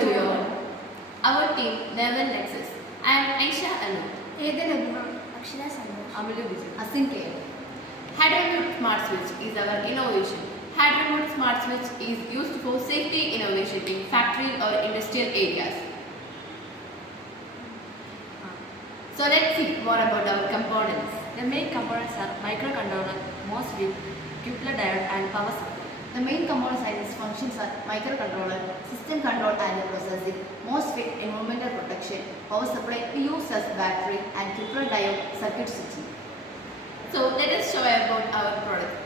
to you all. Our team Neville Nexus. I am Aisha Anu. Eden Abraham, Akshara Sandosh, Amalu Vijay. Asin K. HydroMute Smart Switch is our innovation. HydroMute Smart Switch is used for safety innovation in factory or industrial areas. So let's see more about our components. The main components are microcontroller, MOSFET, Kepler diode and power supply. The main components and its functions are microcontroller, system control and processing, MOSFET, environmental protection, power supply used as battery and Kepler diode circuit switching. So let us show about our product.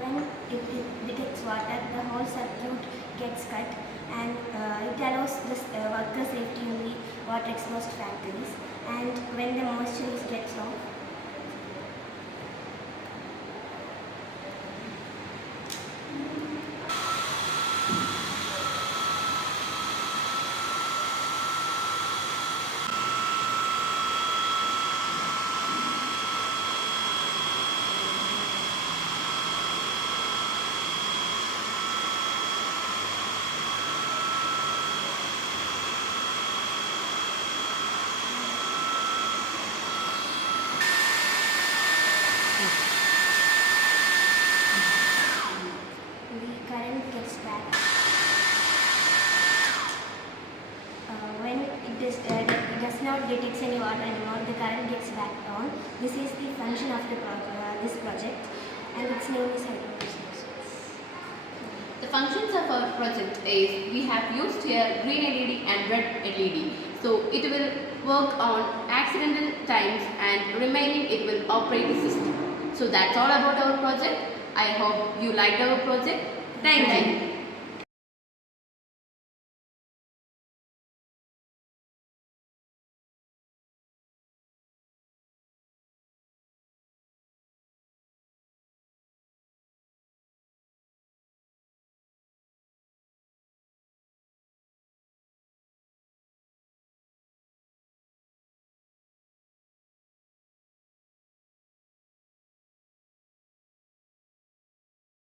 When it detects water, the whole circuit gets cut and it allows the worker safety in the water exposed factories. And when the moisture gets off, the current gets back. When it does not detect any water anymore, the current gets back on. This is the function of this project, and its name is HydroMute. The functions of our project is we have used here green LED and red LED. So it will work on accidental times and remaining it will operate the system. So that's all about our project. I hope you liked our project. Thank you.